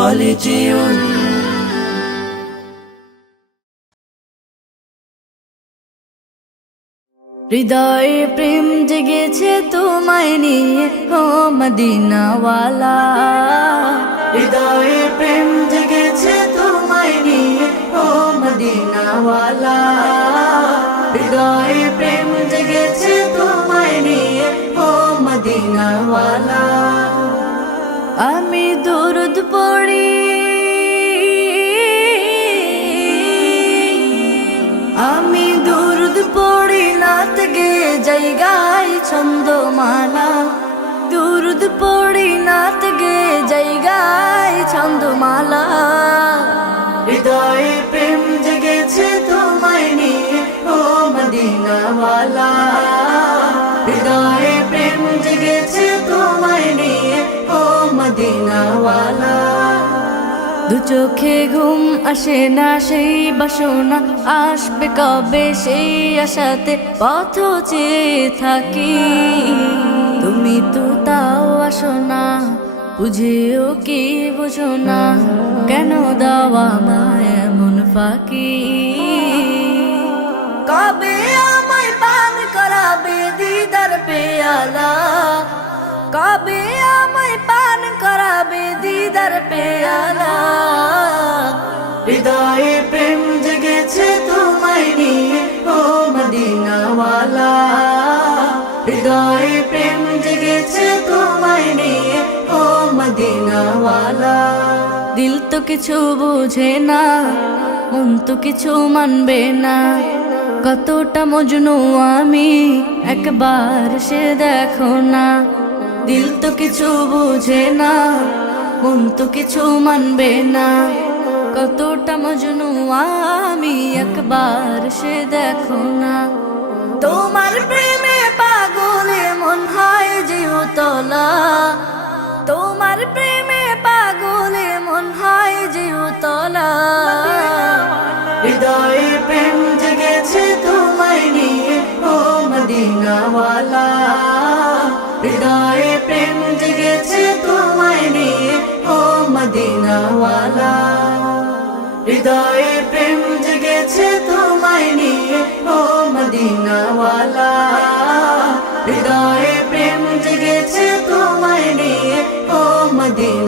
খালিজিউন। হৃদয়ে প্রেম জেগেছে তোমায় নিয়ে ও মদিনাওয়ালা। হৃদয়ে প্রেম জেগেছে তোমায় নিয়ে ও মদিনাওয়ালা। হৃদয়ে প্রেম জেগেছে তোমায় নিয়ে ও মদিনাওয়ালা। আমি দুরুদ পড়ি, আমি দুরুদ পড়ি, নাত গে জায়গায় ছন্দমালা। দুরুদ পড়ি, নাত গে জায়গায় ছন্দমালা। হৃদয়ে প্রেম জেগেছে তোমায় নিয়ে ও মদিনাওয়ালা। হৃদয়ে প্রেম জেগেছে তোমায় নিয়ে ও মদিনাওয়ালা। দু চোখে ঘুম আসে না, সেই বাসনা আসবে কবে, সেই আশাতে পথ চেয়ে থাকি। তুমি তো তাও আসো না, বুঝেও কি বুঝো না, কেন দাওয়া আমায় এমন ফাঁকি। কবে আমায় পান করাবে দিদার পেয়ালা, কবে আমায় পান করাবে দিদার পেয়ালা। হৃদয়ে প্রেম জেগেছে তোমায় নিয়ে ও মদিনাওয়ালা। হৃদয়ে প্রেম জেগেছে তোমায় নিয়ে ও মদিনাওয়ালা। দিল তো কিছু বুঝে না, মন তো কিছু মানবে না, কতটা মজনু আমি একবার সে দেখো না। দিল তো কিছু বুঝে না, মন তো কিছু মানবে না, কতটা মজনু আমি একবার সে দেখো না। তোমার প্রেমে পাগলে মন হয় যে উতলা, তোমার প্রেমে পাগলে মন হয় যে উতলা। হৃদয়ে প্রেম জেগেছে তোমায় নিয়ে ও মদিনাওয়ালা। হৃদয়ে প্রেম জেগেছে তোমায় নিয়ে ও মদিনাওয়ালা। হৃদয়ে প্রেম জেগেছে তোমায় নিয়ে ও মদিনাওয়ালা। হৃদয়ে প্রেম জেগেছে তোমায় নিয়ে ও মদিনা।